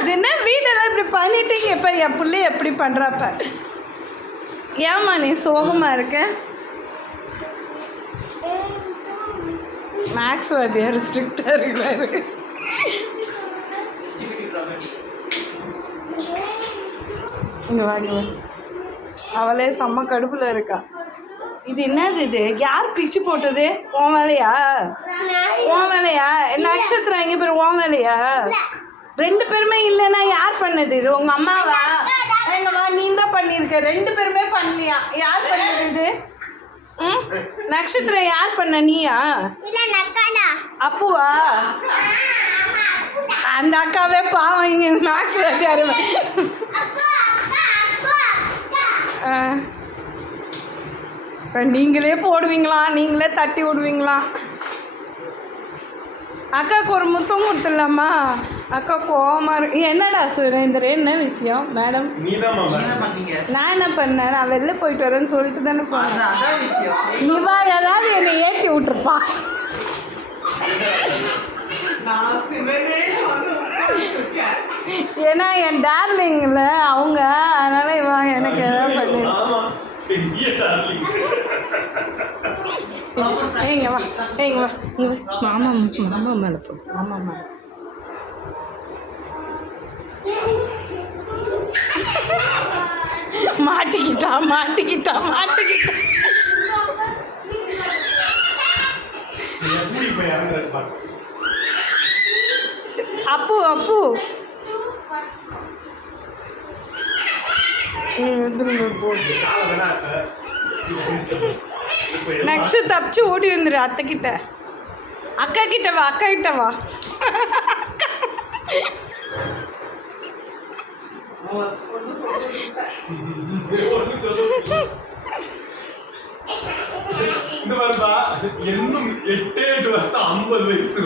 இது என்ன வீடெல்லாம் இப்படி பண்ணிட்டீங்க. இப்போ என் பிள்ளை எப்படி பண்ணுறப்ப ஏம்மா நீ சோகமாக இருக்க? மேக்ஸ் வாத்தியார் ஸ்ட்ரிக்டாக இருக்கிறாரு? இங்கே வாங்க. அவளே செம்ம கடுப்பில் இருக்கா. இது என்னது இது? யார் பிச்சு போட்டது? உன் வேலையா? உன் வேலையா? நட்சத்திரம் எங்கே பேர்? உன் வேலையா? ரெண்டு பேருமே இல்லைன்னா யார் பண்ணது? இது உங்க அம்மாவா? எங்கம்மா நீ தான் பண்ணியிருக்க. ரெண்டு பேருமே பண்ணலையா? யார் பண்ணது இது? ம்? நட்சத்திரம் யார் பண்ண? நீயா? அப்புவா? அந்த அக்காவே பாவம் இங்கே மேக்ஸ் ஆ. நீங்களே போடுவீங்களா? நீங்களே தட்டி விடுவீங்களா? அக்காவுக்கு ஒரு முத்தம் கொடுத்துடலாமா? அக்கா இருக்கு என்னடா சுரேந்தர் என்ன விஷயம்? மேடம்? நான் என்ன பண்ணேன்? நான் வெளில போயிட்டு வரேன்னு சொல்லிட்டு தானே போனேன். அதான் அதான் விஷயம் இவா ஏதாவது என்னை ஏற்றி விட்டுருப்பா. ஏன்னா என் டார்லிங்கில் அவங்க அதனால இவன் எனக்கு ஏதாவது பண்ணி. ஏங்க வா. ஏங்க வா. மாமா மாமா மேலே போ. மாமா மேலே. மாட்டிக்கிட்டா மாட்டிக்கிட்டா மாட்டிக்கிட்டா. அப்பு அப்பு. போட்டு. நெக்ஸ்ட் தப்பிச்சு ஓடி வந்துரு அத்தை கிட்ட அக்கா கிட்ட வா அக்கா கிட்ட வா. இந்த இன்னும் எட்டே எட்டு வருஷம் ஐம்பது வயசு